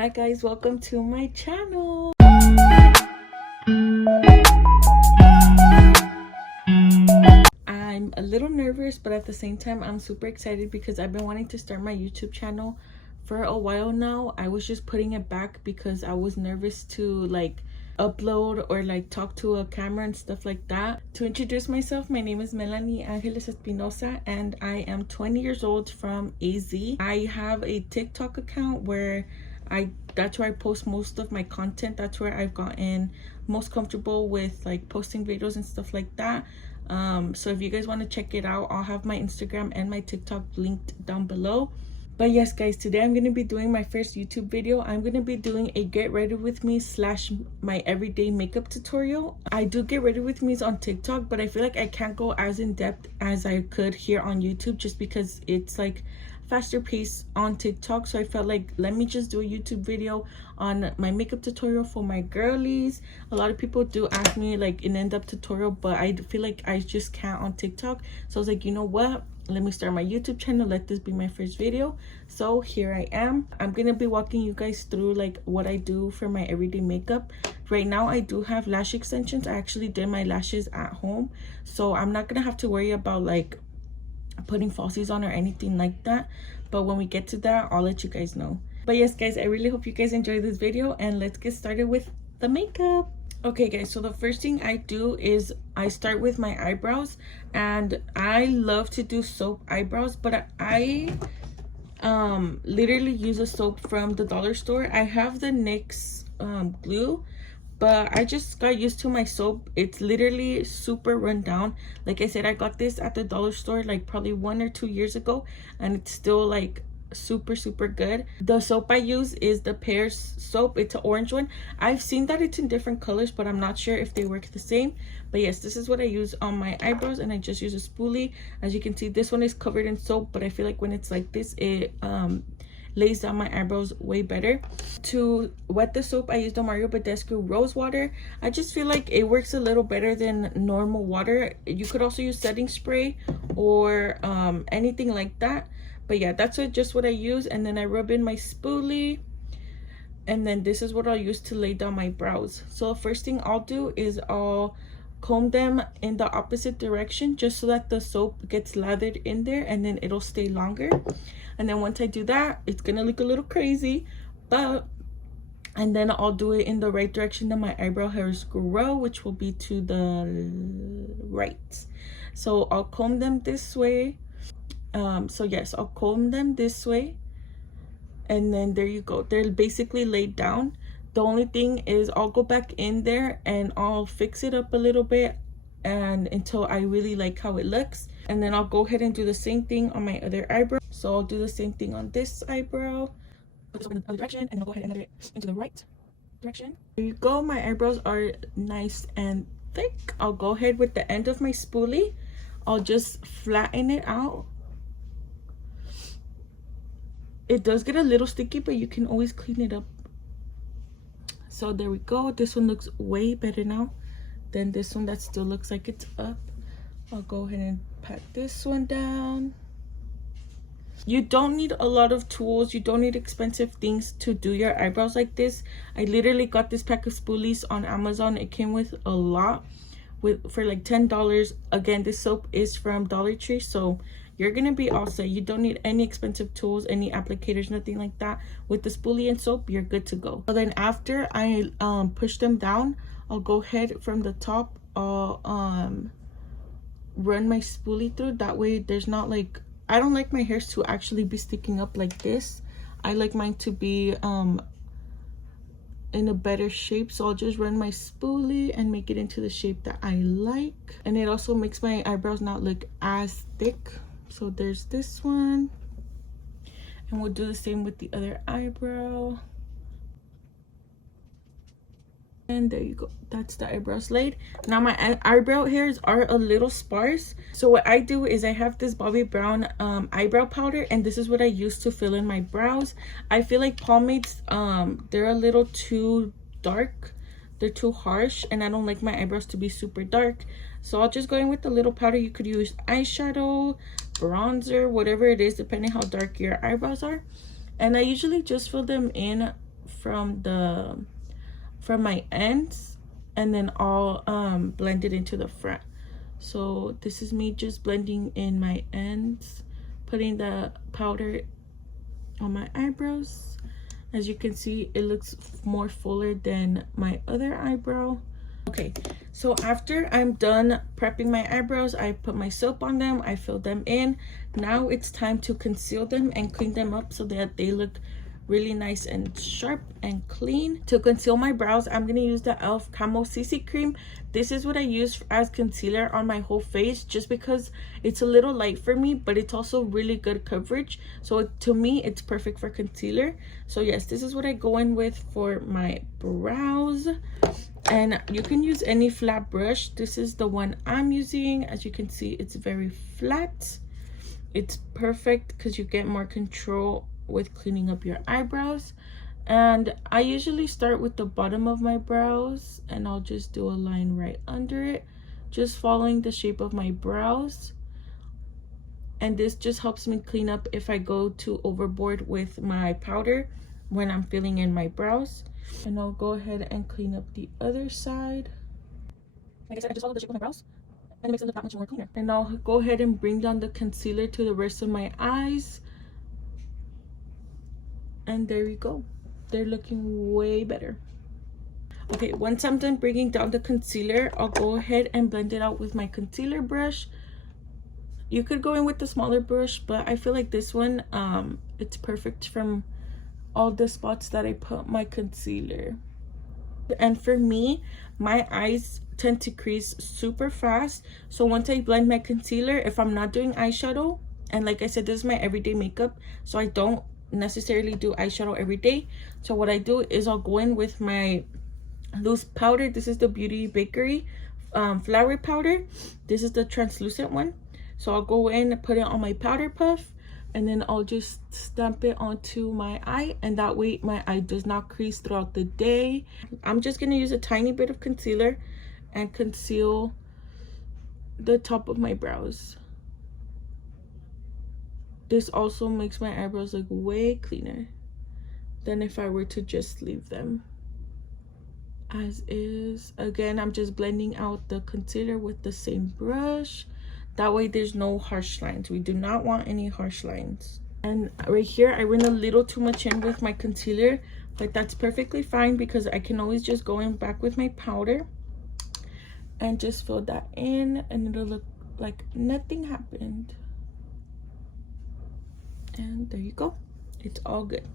Hi guys, welcome to my channel. I'm a little nervous, but at the same time I'm super excited because I've been wanting to start my YouTube channel for a while now. I was just putting it back because I was nervous to upload or talk to a camera and stuff like that. To introduce myself, my name is Melanie Angeles Espinosa and I am 20 years old from AZ. I have a TikTok account where that's where I post most of my content. That's where I've gotten most comfortable with posting videos and stuff like that. So if you guys want to check it out, I'll have my Instagram and my TikTok linked down below. But yes guys, today I'm going to be doing my first YouTube video. I'm going to be doing a get ready with me / my everyday makeup tutorial. I do get ready with me's on TikTok, but I feel like I can't go as in depth as I could here on YouTube just because it's faster pace on TikTok. So I felt like, let me just do a YouTube video on my makeup tutorial for my girlies. A lot of people do ask me an in-depth tutorial, but I feel like I just can't on TikTok. So I was like, you know what, let me start my YouTube channel, let this be my first video. So here I am. I'm gonna be walking you guys through what I do for my everyday makeup. Right now I do have lash extensions. I actually did my lashes at home, so I'm not gonna have to worry about putting falsies on or anything like that. But when we get to that, I'll let you guys know. But yes guys, I really hope you guys enjoy this video and let's get started with the makeup. Okay guys, so the first thing I do is I start with my eyebrows, and I love to do soap eyebrows, but I literally use a soap from the dollar store. I have the NYX glue, but I just got used to my soap. It's literally super run down. Like I said, I got this at the dollar store probably 1 or 2 years ago, and it's still super good. The soap I use is the Pears soap. It's an orange one. I've seen that it's in different colors, but I'm not sure if they work the same. But yes, this is what I use on my eyebrows, and I just use a spoolie. As you can see, this one is covered in soap, but I feel like when it's like this, it lays down my eyebrows way better. To wet the soap, I use the Mario Badescu rose water. I just feel like it works a little better than normal water. You could also use setting spray or anything like that. But yeah, that's just what I use. And then I rub in my spoolie, and then this is what I'll use to lay down my brows. So first thing I'll do is I'll comb them in the opposite direction just so that the soap gets lathered in there, and then it'll stay longer. And then once I do that, it's gonna look a little crazy, and then I'll do it in the right direction that my eyebrow hairs grow, which will be to the right. So I'll comb them this way. So yes, I'll comb them this way, and then there you go, they're basically laid down. The only thing is I'll go back in there and I'll fix it up a little bit and until I really like how it looks, and then I'll go ahead and do the same thing on my other eyebrow. So I'll do the same thing on this eyebrow, put this in the other direction, and then I'll go ahead and let it into the right direction. There you go, my eyebrows are nice and thick. I'll go ahead with the end of my spoolie, I'll just flatten it out. It does get a little sticky, but you can always clean it up. So there we go. This one looks way better now than this one that still looks like it's up. I'll go ahead and pat this one down. You don't need a lot of tools. You don't need expensive things to do your eyebrows like this. I literally got this pack of spoolies on Amazon. It came with a lot for $10. Again, this soap is from Dollar Tree, so you're gonna be all set. You don't need any expensive tools, any applicators, nothing like that. With the spoolie and soap, you're good to go. So then after I push them down, I'll go ahead from the top. I'll run my spoolie through. That way there's not I don't like my hairs to actually be sticking up like this. I like mine to be in a better shape, so I'll just run my spoolie and make it into the shape that I like. And it also makes my eyebrows not look as thick. So there's this one, and we'll do the same with the other eyebrow. And there you go, that's the eyebrows laid. Now my eyebrow hairs are a little sparse, so what I do is I have this Bobbi Brown eyebrow powder, and this is what I use to fill in my brows. I feel like pomades, they're a little too dark, they're too harsh, and I don't like my eyebrows to be super dark. So I'll just go in with a little powder. You could use eyeshadow, bronzer, whatever it is, depending how dark your eyebrows are. And I usually just fill them in from my ends, and then I'll blend it into the front. So this is me just blending in my ends, putting the powder on my eyebrows. As you can see, it looks more fuller than my other eyebrow. Okay, so after I'm done prepping my eyebrows, I put my soap on them, I fill them in. Now it's time to conceal them and clean them up so that they look really nice and sharp and clean. To conceal my brows, I'm gonna use the e.l.f. Camo CC cream. This is what I use as concealer on my whole face, just because it's a little light for me, but it's also really good coverage. So to me, it's perfect for concealer. So yes, this is what I go in with for my brows. And you can use any flat brush. This is the one I'm using. As you can see, it's very flat. It's perfect because you get more control with cleaning up your eyebrows. And I usually start with the bottom of my brows, and I'll just do a line right under it, just following the shape of my brows. And this just helps me clean up if I go too overboard with my powder when I'm filling in my brows. And I'll go ahead and clean up the other side. Like I said, I just follow the shape of my brows, and it makes it look that much more cleaner. And I'll go ahead and bring down the concealer to the rest of my eyes. And there we go. They're looking way better. Okay, once I'm done bringing down the concealer, I'll go ahead and blend it out with my concealer brush. You could go in with the smaller brush, but I feel like this one, it's perfect from all the spots that I put my concealer. And for me, my eyes tend to crease super fast. So once I blend my concealer, if I'm not doing eyeshadow, and like I said, this is my everyday makeup, so I don't necessarily do eyeshadow every day. So what I do is I'll go in with my loose powder. This is the Beauty Bakery flour powder. This is the translucent one. So I'll go in and put it on my powder puff, and then I'll just stamp it onto my eye, and that way my eye does not crease throughout the day. I'm just going to use a tiny bit of concealer and conceal the top of my brows. This also makes my eyebrows look way cleaner than if I were to just leave them as is. Again, I'm just blending out the concealer with the same brush. That way there's no harsh lines. We do not want any harsh lines. And right here, I went a little too much in with my concealer, but that's perfectly fine because I can always just go in back with my powder and just fill that in, and it'll look like nothing happened. And there you go, it's all good.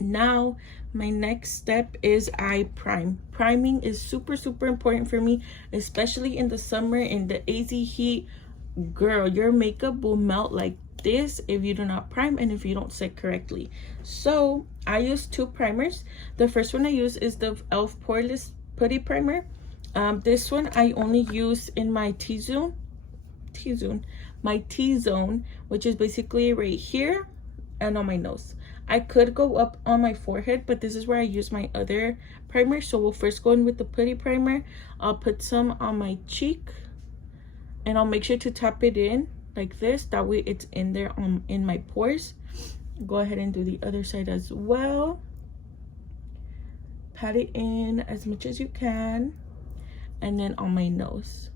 Now my next step is eye prime. Priming is super important for me, especially in the summer in the AZ heat. Girl, your makeup will melt like this if you do not prime and if you don't set correctly. So I use two primers. The first one I use is the e.l.f. Poreless Putty Primer. This one I only use in my T-zone, which is basically right here and on my nose. I could go up on my forehead, but this is where I use my other primer. So we'll first go in with the putty primer. I'll put some on my cheek, and I'll make sure to tap it in like this. That way it's in there in my pores. Go ahead and do the other side as well. Pat it in as much as you can, and then on my nose.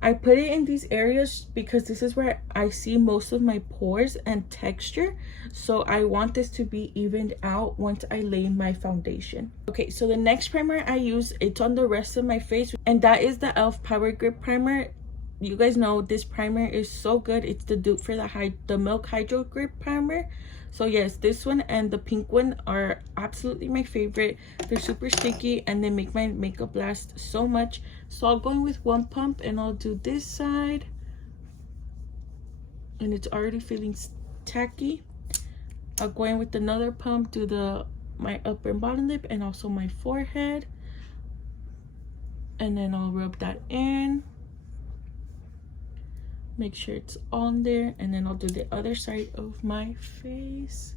I put it in these areas because this is where I see most of my pores and texture. So I want this to be evened out once I lay my foundation. Okay, so the next primer I use, it's on the rest of my face, and that is the e.l.f. Power Grip Primer. You guys know this primer is so good. It's the dupe for the Milk Hydro Grip Primer. So yes, this one and the pink one are absolutely my favorite. They're super sticky and they make my makeup last so much. So I'll go in with one pump and I'll do this side, and it's already feeling tacky. I'll go in with another pump, do my upper and bottom lip and also my forehead, and then I'll rub that in, make sure it's on there, and then I'll do the other side of my face.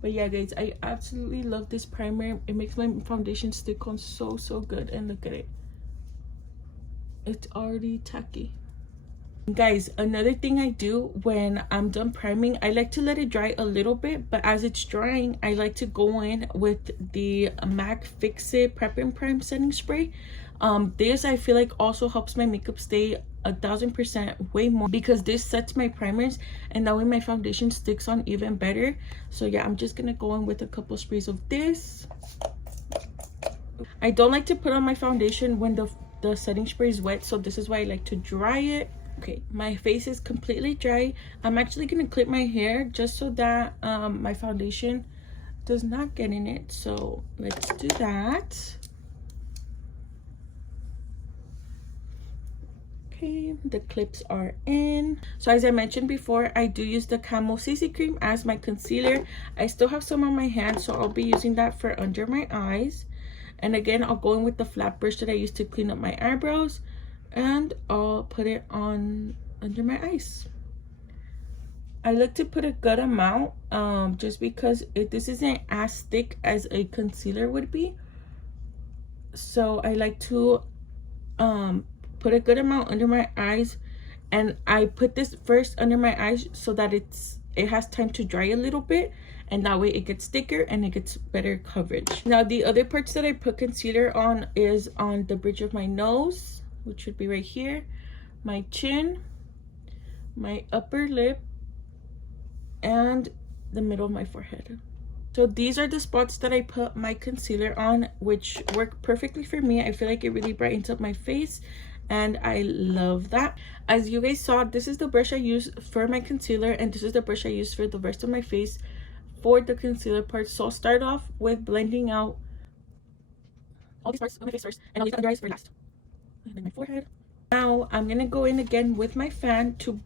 But yeah guys, I absolutely love this primer. It makes my foundation stick on so good. And look at it, it's already tacky. Guys, another thing I do when I'm done priming, I like to let it dry a little bit, but as it's drying, I like to go in with the MAC Fix It Prep and Prime setting spray. This I feel like also helps my makeup stay 1000% way more, because this sets my primers and that way my foundation sticks on even better. So yeah, I'm just gonna go in with a couple sprays of this. I don't like to put on my foundation when the setting spray is wet, so this is why I like to dry it. Okay, my face is completely dry. I'm actually gonna clip my hair just so that my foundation does not get in it. So let's do that. Okay, the clips are in. So as I mentioned before, I do use the Camo CC cream as my concealer. I still have some on my hands, so I'll be using that for under my eyes. And again, I'll go in with the flat brush that I used to clean up my eyebrows, and I'll put it on under my eyes. I like to put a good amount, just because this isn't as thick as a concealer would be. So I like to put a good amount under my eyes, and I put this first under my eyes so that it has time to dry a little bit, and that way it gets thicker and it gets better coverage. Now the other parts that I put concealer on is on the bridge of my nose, which should be right here, my chin, my upper lip, and the middle of my forehead. So these are the spots that I put my concealer on, which work perfectly for me. I feel like it really brightens up my face, and I love that. As you guys saw, this is the brush I use for my concealer, and this is the brush I use for the rest of my face for the concealer part. So I'll start off with blending out all these parts of my face first, and I'll leave the under eyes for last. And then my forehead. Now I'm gonna go in again with my fan to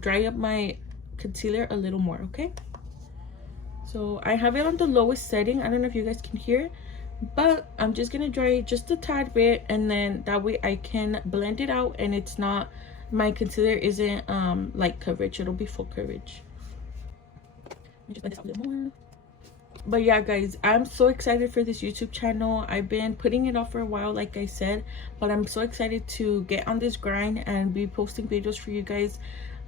dry up my concealer a little more. Okay, so I have it on the lowest setting. I don't know if you guys can hear, but I'm just gonna dry it just a tad bit, and then that way I can blend it out and it's not, my concealer isn't light coverage, it'll be full coverage. Let me just blend this out a little more. But yeah guys, I'm so excited for this YouTube channel. I've been putting it off for a while, like I said, but I'm so excited to get on this grind and be posting videos for you guys.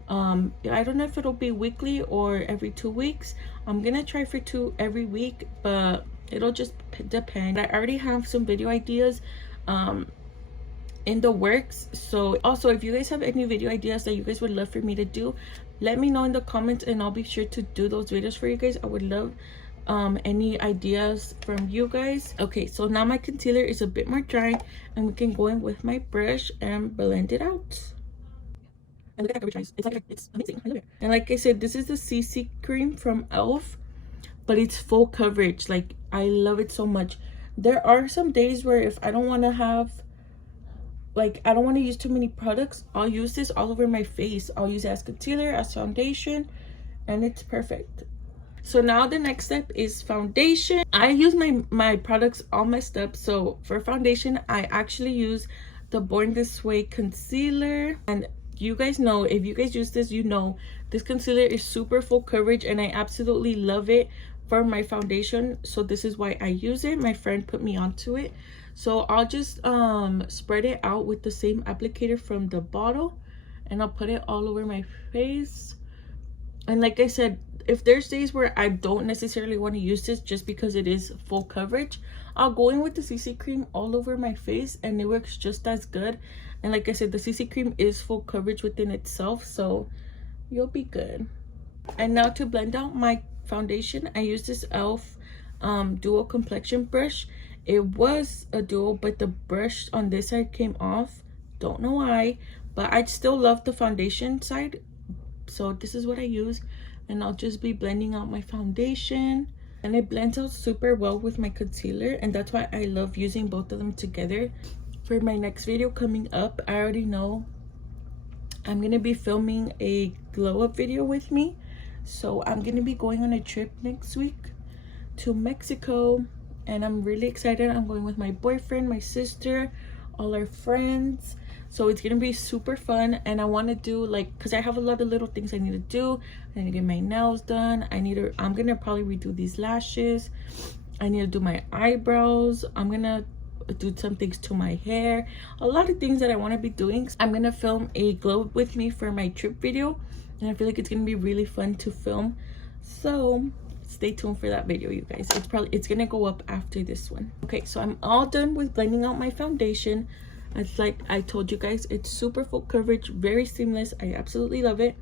I don't know if it'll be weekly or every 2 weeks. I'm gonna try for 2 every week, but it'll just depend. I already have some video ideas in the works. So also, if you guys have any video ideas that you guys would love for me to do, let me know in the comments and I'll be sure to do those videos for you guys. I would love any ideas from you guys. Okay, so now my concealer is a bit more dry, and we can go in with my brush and blend it out. And look at that coverage, guys. It's amazing. I love it. And like I said, this is the CC cream from Elf, but it's full coverage. Like, I love it so much. There are some days where if I don't want to have, like, I don't want to use too many products, I'll use this all over my face. I'll use it as concealer, as foundation, and it's perfect. So now the next step is foundation. I use my products all messed up. So for foundation, I actually use the Born This Way concealer. And you guys know, if you guys use this, you know this concealer is super full coverage, and I absolutely love it for my foundation. So this is why I use it. My friend put me onto it. So I'll just spread it out with the same applicator from the bottle, and I'll put it all over my face. And like I said, if there's days where I don't necessarily want to use this just because it is full coverage, I'll go in with the CC cream all over my face, and it works just as good. And like I said, the CC cream is full coverage within itself, so you'll be good. And now to blend out my foundation, I use this Elf dual complexion brush. It was a dual, but the brush on this side came off. Don't know why, but I still love the foundation side, so this is what I use. And I'll just be blending out my foundation, and it blends out super well with my concealer, and that's why I love using both of them together. For my next video coming up, I already know I'm gonna be filming a glow up video with me. So I'm gonna be going on a trip next week to Mexico, and I'm really excited. I'm going with my boyfriend, my sister, all our friends. So it's gonna be super fun, and I want to do, like, because I have a lot of little things I need to do. I need to get my nails done. I'm gonna probably redo these lashes. I need to do my eyebrows. I'm gonna do some things to my hair, a lot of things that I want to be doing. I'm gonna film a glow with me for my trip video, and I feel like it's gonna be really fun to film, so stay tuned for that video, you guys. It's gonna go up after this one. Okay, so I'm all done with blending out my foundation. It's like I told you guys, it's super full coverage, very seamless. I absolutely love it.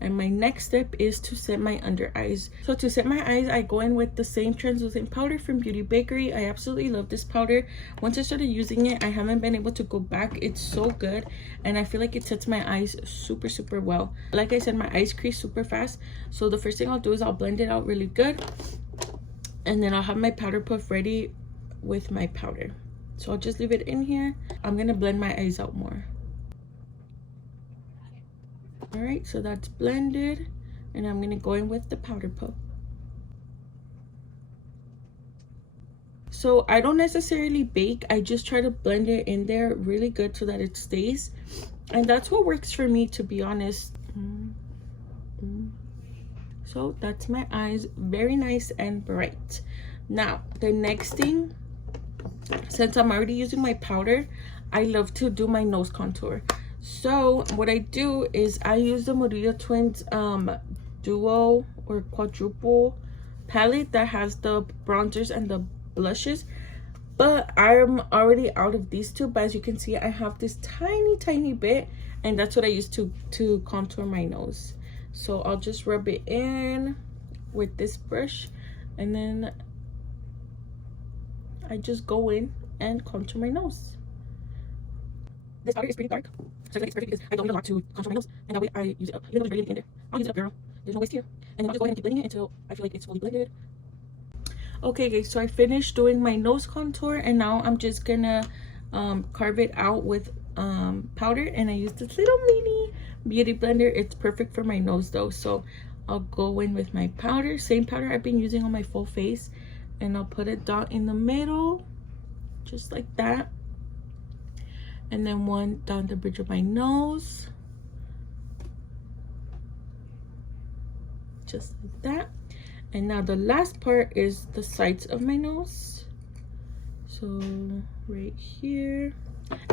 And my next step is to set my under eyes. So to set my eyes, I go in with the same translucent powder from Beauty Bakery. I absolutely love this powder. Once I started using it, I haven't been able to go back. It's so good, and I feel like it sets my eyes super, super well. Like I said, my eyes crease super fast. So the first thing I'll do is I'll blend it out really good, and then I'll have my powder puff ready with my powder. So I'll just leave it in here. I'm gonna blend my eyes out more. All right, so that's blended, and I'm gonna go in with the powder puff. So I don't necessarily bake, I just try to blend it in there really good so that it stays, and that's what works for me, to be honest. So that's my eyes, very nice and bright. Now the next thing, since I'm already using my powder, I love to do my nose contour. So what I do is I use the Murillo Twins duo or quadruple palette that has the bronzers and the blushes, but I'm already out of these two. But as you can see, I have this tiny bit, and that's what I use to contour my nose. So I'll just rub it in with this brush, and then I just go in and contour my nose. This powder is pretty dark, so I feel like it's perfect because I don't need a lot to contour my nose, and that way I use it up. Even though there's barely anything in there, I'll use it up, girl. There's no waste here. And then I'll just go ahead and keep blending it until I feel like it's fully blended. Okay guys, so I finished doing my nose contour, and now I'm just gonna carve it out with powder, and I use this little mini beauty blender. It's perfect for my nose though, so I'll go in with my powder, same powder I've been using on my full face, and I'll put a dot in the middle just like that, and then one down the bridge of my nose just like that. And now the last part is the sides of my nose, so right here,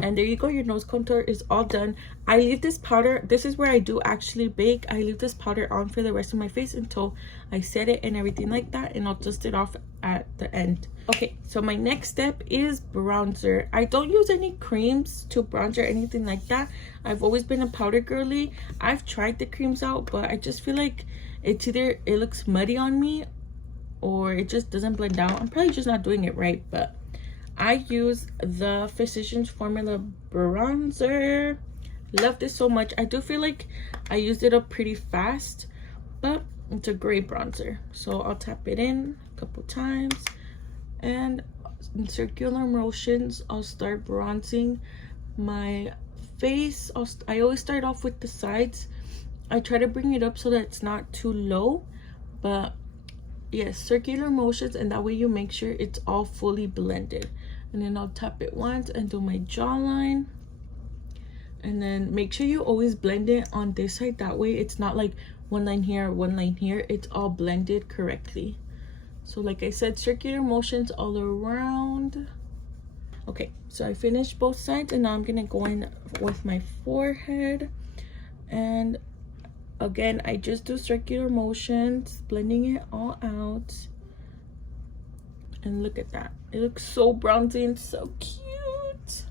and there you go, your nose contour is all done. I leave this powder, this is where I do actually bake, I leave this powder on for the rest of my face until I set it and everything like that, and I'll dust it off at the end. Okay, so my next step is bronzer. I don't use any creams to bronze or anything like that. I've always been a powder girly. I've tried the creams out, but I just feel like it's either it looks muddy on me or it just doesn't blend out. I'm probably just not doing it right, but I use the Physicians Formula bronzer. Love this so much. I do feel like I used it up pretty fast, but it's a great bronzer. So I'll tap it in a couple times, and in circular motions I'll start bronzing my face. I always start off with the sides. I try to bring it up so that it's not too low, but yes, circular motions, and that way you make sure it's all fully blended. And then I'll tap it once and do my jawline, and then make sure you always blend it on this side, that way it's not like one line here, one line here, it's all blended correctly. So like I said, circular motions all around. Okay, so I finished both sides, and now I'm gonna go in with my forehead, and again I just do circular motions, blending it all out. And look at that, it looks so bronzy and so cute.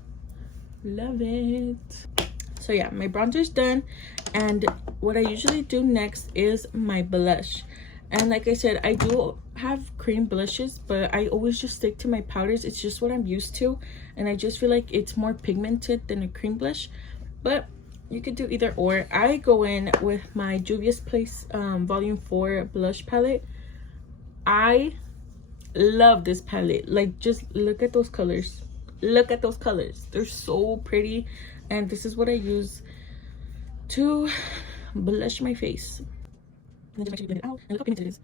Love it. So yeah, my bronzer's done, and what I usually do next is my blush. And like I said, I do have cream blushes, but I always just stick to my powders. It's just what I'm used to, and I just feel like it's more pigmented than a cream blush, but you could do either or. I go in with my Juvia's Place volume 4 blush palette. I love this palette. Like, just look at those colors, look at those colors, they're so pretty, and this is what I use to blush my face. And then just actually blend it out, and look how pigmented it is.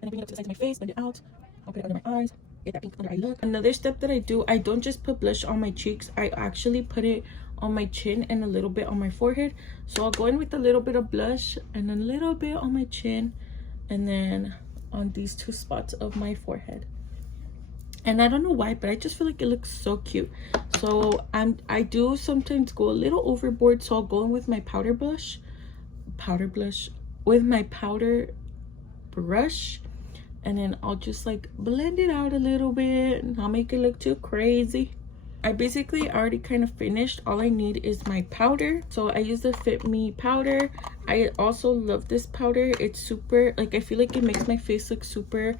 And then bring it up to the sides of my face, blend it out. I'll put it under my eyes, get that pink under eye look. Another step that I do, I don't just put blush on my cheeks, I actually put it on my chin and a little bit on my forehead. So I'll go in with a little bit of blush and a little bit on my chin, and then on these two spots of my forehead. and I don't know why, but I just feel like it looks so cute. So I do sometimes go a little overboard, so I'll go in with my powder blush with my powder brush, and then I'll just like blend it out a little bit and I'll make it look too crazy. I basically already kind of finished. All I need is my powder, so I use the Fit Me powder. I also love this powder. It's super, like, I feel like it makes my face look super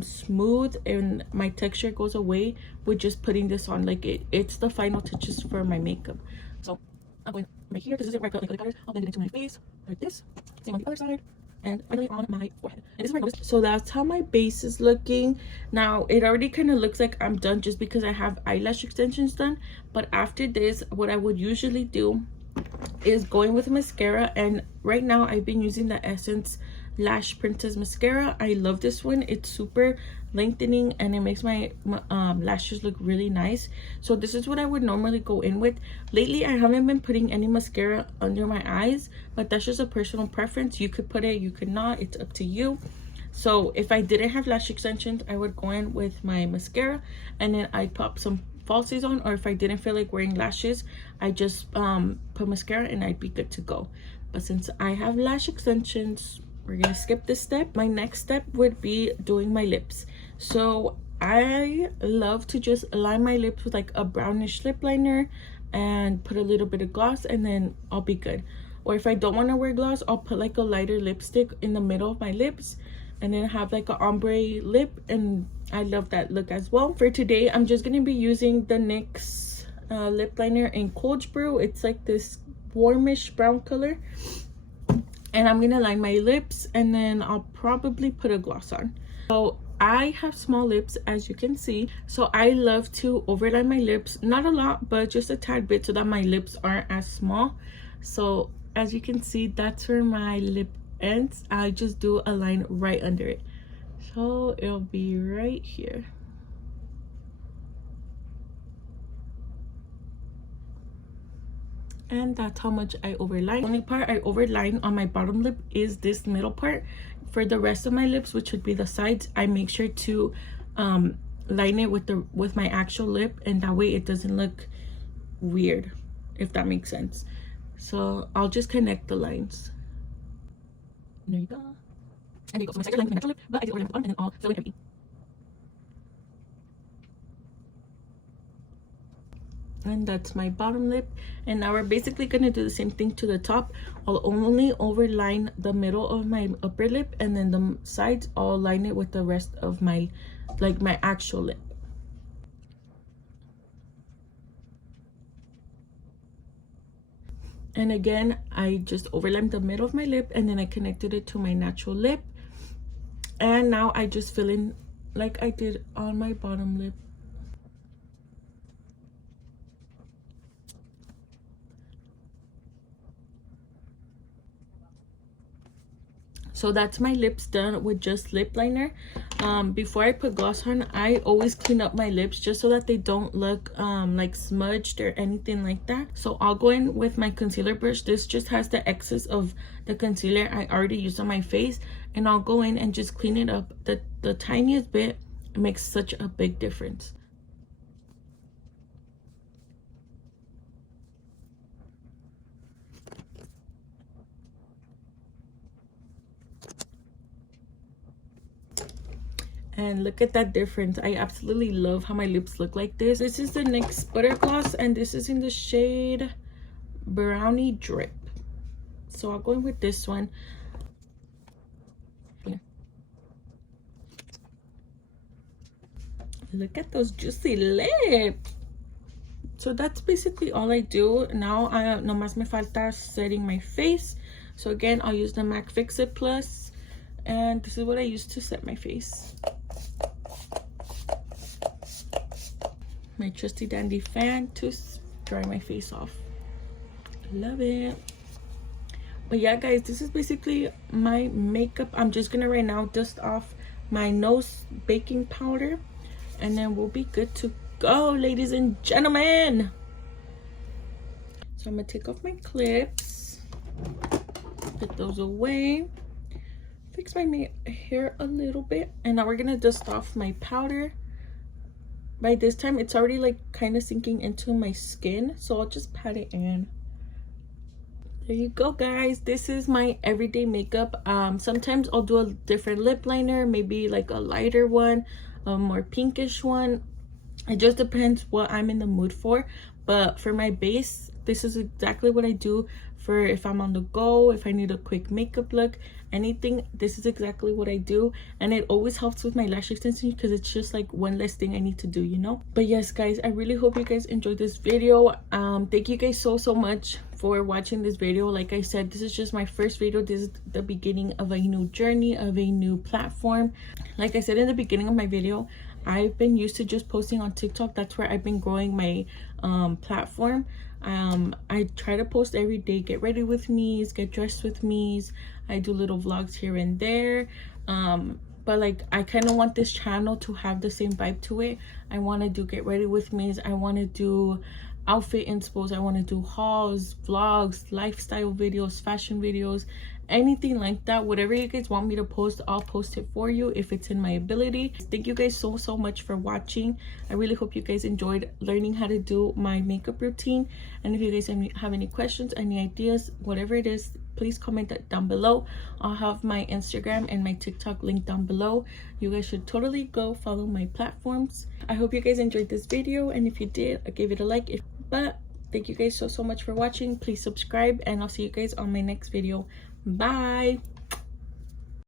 smooth, and my texture goes away with just putting this on. Like, it's the final touches for my makeup. So I'm going right here because this is where I put my powder. I'll blend it into my face like this. Same on the other side. And finally on my forehead. And this is where I noticed. So that's how my base is looking. Now it already kind of looks like I'm done just because I have eyelash extensions done. But after this, what I would usually do is go in with mascara. And right now I've been using the Essence Lash Princess mascara. I love this one. It's super lengthening and it makes my lashes look really nice. So this is what I would normally go in with. Lately I haven't been putting any mascara under my eyes, but that's just a personal preference. You could put it, you could not, it's up to you. So if I didn't have lash extensions, I would go in with my mascara and then I'd pop some falsies on, or if I didn't feel like wearing lashes, I just put mascara and I'd be good to go. But since I have lash extensions, we're gonna skip this step. My next step would be doing my lips. So I love to just line my lips with like a brownish lip liner and put a little bit of gloss, and then I'll be good. Or if I don't want to wear gloss, I'll put like a lighter lipstick in the middle of my lips and then have like an ombre lip, and I love that look as well. For today, I'm just gonna be using the NYX lip liner in Cold Brew. It's like this warmish brown color. And I'm gonna line my lips and then I'll probably put a gloss on. So I have small lips, as you can see, so I love to overline my lips, not a lot but just a tad bit, so that my lips aren't as small. So as you can see, that's where my lip ends. I just do a line right under it, so it'll be right here. And that's how much I overline. The only part I overline on my bottom lip is this middle part. For the rest of my lips, which would be the sides, I make sure to line it with my actual lip, and that way it doesn't look weird, if that makes sense. So I'll just connect the lines. There you go. And there you go. So my sides are lined with my natural lip, but I did overline the bottom, and then I'll fill in everything. And that's my bottom lip. And now we're basically gonna do the same thing to the top. I'll only overline the middle of my upper lip, and then the sides I'll line it with the rest of my, like, my actual lip. And again, I just overlined the middle of my lip and then I connected it to my natural lip. And now I just fill in like I did on my bottom lip. So that's my lips done with just lip liner. Before I put gloss on, I always clean up my lips just so that they don't look like smudged or anything like that. So I'll go in with my concealer brush. This just has the excess of the concealer I already used on my face, and I'll go in and just clean it up. The tiniest bit makes such a big difference. And look at that difference. I absolutely love how my lips look like this. This is the NYX Butter Gloss, and this is in the shade Brownie Drip. So I'll go in with this one. Yeah. Look at those juicy lips. So that's basically all I do. Now, nomás me falta setting my face. So again, I'll use the MAC Fix It Plus. And this is what I use to set my face. My trusty dandy fan to dry my face off. Love it. But yeah, guys, this is basically my makeup. I'm just gonna right now dust off my nose baking powder, and then we'll be good to go, ladies and gentlemen. So I'm gonna take off my clips, put those away, fix my hair a little bit, and now we're gonna dust off my powder by this time it's already like kind of sinking into my skin, so I'll just pat it in. There you go, guys. This is my everyday makeup. Sometimes I'll do a different lip liner, maybe like a lighter one, a more pinkish one. It just depends what I'm in the mood for. But for my base, this is exactly what I do for if I'm on the go, if I need a quick makeup look, anything. This is exactly what I do, and it always helps with my lash extension because it's just like one less thing I need to do, you know. But yes, guys, I really hope you guys enjoyed this video. Thank you guys so much for watching this video. Like I said, this is just my first video. This is the beginning of a new journey, of a new platform. Like I said in the beginning of my video, I've been used to just posting on TikTok. That's where I've been growing my platform. I try to post every day, get ready with me, get dressed with me. I do little vlogs here and there. But like I kind of want this channel to have the same vibe to it. I want to do get ready with me. I want to do outfit inspos. I want to do hauls, vlogs, lifestyle videos, fashion videos, anything like that. Whatever you guys want me to post, I'll post it for you if it's in my ability. Thank you guys so much for watching. I really hope you guys enjoyed learning how to do my makeup routine. And if you guys have any questions, any ideas, whatever it is, please comment that down below. I'll have my Instagram and my TikTok linked down below. You guys should totally go follow my platforms. I hope you guys enjoyed this video, and if you did, I give it a like. But thank you guys so much for watching. Please subscribe, and I'll see you guys on my next video. Bye.